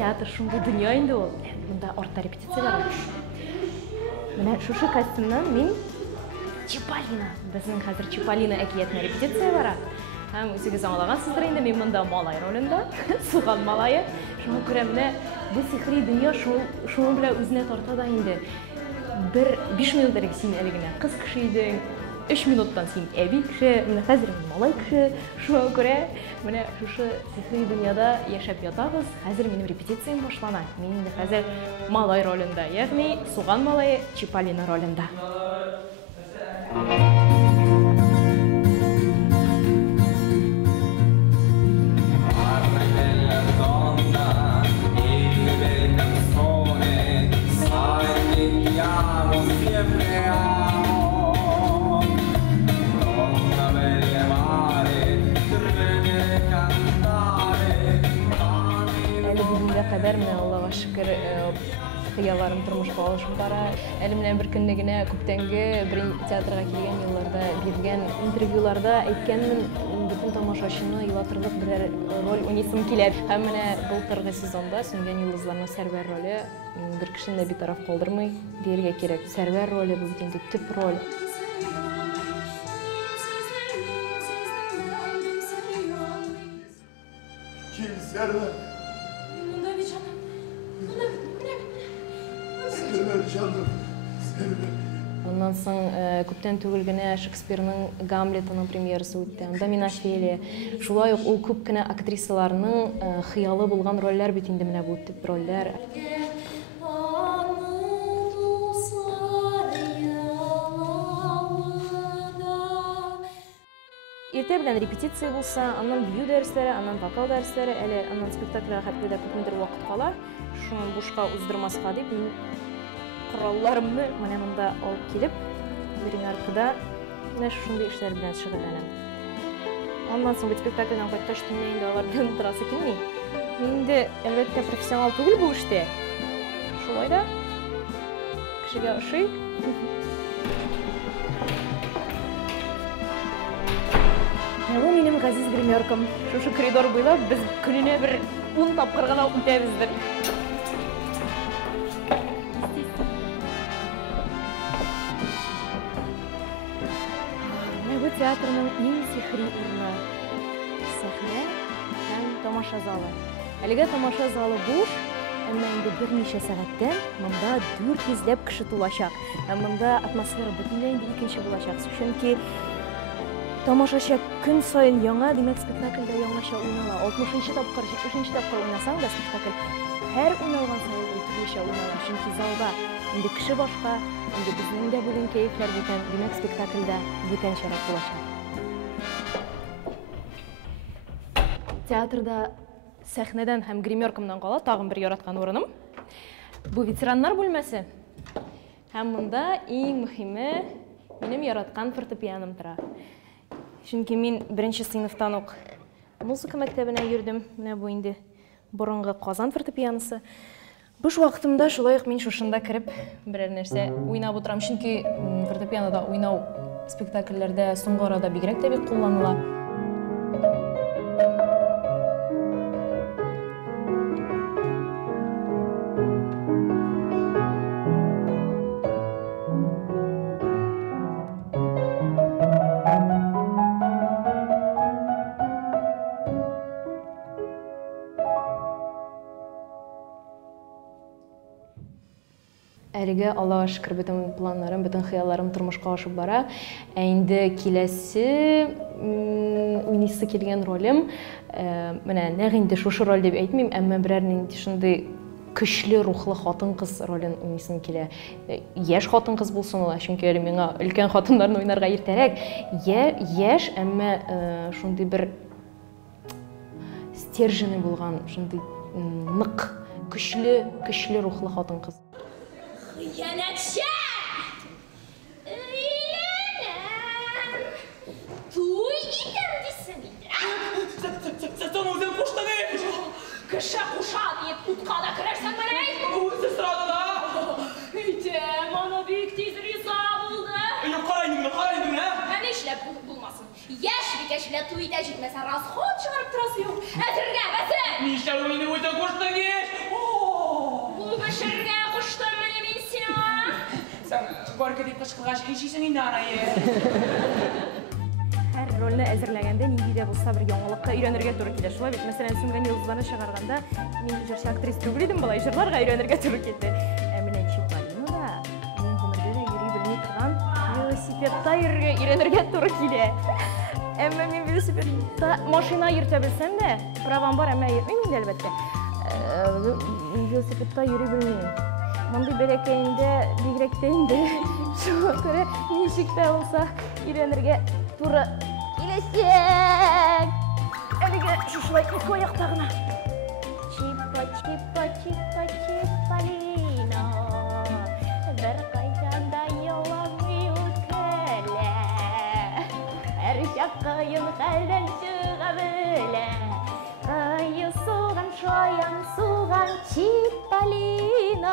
театр шундай дүния инде ул. Мында ортта репетициялар. Менә шушы костюмнан мин Чиполлино. Безнең хәзер Чиполлино әкиятенә репетиция бара. Һәм үзегез аңлагансыздыр инде, мин монда малай ролендә, суган малае. Шуңа күрә менә бу сихри дөнья шуның белән үзенә тарта да инде. 5 минут элек син әле генә кыз кеше идең, 3 минуттан син әби кеше, менә хәзер малай кеше. Шуңа күрә менә шушы сихри дөньяда яшәп ятабыз. Хәзер минем репетициям башлана. Мин инде хәзер малай ролендә, ягъни суган малае Чиполлино ролендә. Кадәр менә Аллага шөкер хыялларым тормышка ашып бара. Әле менә бер көнне генә күптәнге бер театрга килгән елларда биргән интервьюларда әйткәнмен, бөтен тамашачыны елатырлык берәр роль уйнасым килә. Һәм менә былтыргы сезонда Сүнгән йолдызларның Сәрвәр роле бер кешене дә битараф калдырмый дияргә кирәк. Сәрвәр роле бу бит инде төп роль. Ondan soң күптән түгел генә Шекспирның Гамлетының премьерасы үтте. Анда мин Офелия. Шулай ук ул күп кенә актрисаларның хыялы булган рольләр бит инде менә бу тип рольләр. Иртә белән репетиция булса, аннан бию дәресләре, аннан вокал дәресләре, әле аннан спектакльгә хәтле дә күпмедер вакыт кала. Шуны бушка уздырмаска дип мин коралларымны менә монда алып килеп, гримеркада менә шундый эшләр белән шөгыльләнәм. Аннан соң бу спектакльдән кайткач төнлә инде алар белән утырасы килми. Мин инде әлбәттә профессионал түгел бу эштә. Шулай да кешегә ошый. Бу минем газиз гримеркам. Шушы коридор буйлап без көненә бер 10 тапкыр гына үтәбездер. Бу театрның иң сихри урыны сәхнә һәм тамаша залы. Әлегә тамаша залы буш, әмма инде берничә сәгатьтән монда 400 кеше тулачак. Һәм монда атмосфера бөтенләй инде икенче булачак. Чөнки тамашачы көн сайын яңа, димәк, спектакльдә яңаша уйнала. 60-нчы тапкыр, 70-нчы тапкыр уйнасаң да спектакль һәр уйналган сайын икенче уйнала. Чөнки залда инде кеше башка, инде безнең дә бүген кәефләр бүтән, димәк, спектакльдә бүтәнчәрәк булачак. Театрда сәхнәдән һәм гримеркамнан кала тагын бер яраткан урыным. Бу ветераннар бүлмәсе. Һәм монда иң мөһиме минем яраткан фортепианом тора. Чөнки мин беренче сыйныфтан ук музыка мәктәбенә йөрдем. Менә бу инде борынгы Казан фортепианосы. Буш вакытымда шулай ук мин шушында кирип берәр нәрсә уйнап утырам. Чөнки фортепианода уйнау спектакльләрдә соңгы арада бигрәк тә бик кулланыла. Әлегә Аллага шөкер бөтен планнарым, бөтен хыялларым тормышка ашып бара. Ә инде киләсе уйныйсы килгән ролем, менә нәкъ инде шушы роль дип әйтмим, әмма берәр нинди шундый көчле рухлы хатын-кыз ролен уйныйсым килә. Яшь хатын-кыз булсын ул, чөнки әле миңа өлкән хатыннарны уйнарга иртәрәк. Яшь, әмма шундый бер стержене булган, шундый нык, көчле рухлы хатын-кыз. Хыянатчы! Туй итәм дисең инде. Сәтсәң үзең кушты ди! Кеше куша диеп утка да керерсең менә? Үзе сырады да! Үйтәм, ана бик тиз риза булды. Карай инде, Ә нишләп булмасын? Яшь бикәчле туй итә җитмәсә расход чыгарып торасы юк. Әзергә, бәсен! Нишләп мине үзең кушты ди? Бішірге құштым мен сені. Sen Gorka deyip kışkırgaç geçiysen indi anayı. Her rolünü әзірләгәндә нинди дә булса бер яңалыкка өйрәнергә туры килә. Шулай бит, мәсәлән, Сүнгән йолдызларны чыгарганда мин җырчы актрис түгел идем, болай җырларга өйрәнергә туры килде. Менә Чиполлино да мин гомердә дә йөри белми торган велосипедта йөрергә өйрәнергә туры килә. Әмма мин велосипедта машина йөртә белсәм дә, правам бар, әмма йөртмим инде әлбәттә. Велосипедта йөри белмим. Мондый бәләкәендә бигрәк тә инде. Шуңа күрә ничек тә булса өйрәнергә туры киләсәк. Әлегә шушылай ике аяқта гына. Чипа, чипа, чипа, чипалино. Бер кайдан да яламый үткәлә. Һәр чак кыен хәлдән чыга белә. Кайы суган, шаян суган Чиполлино.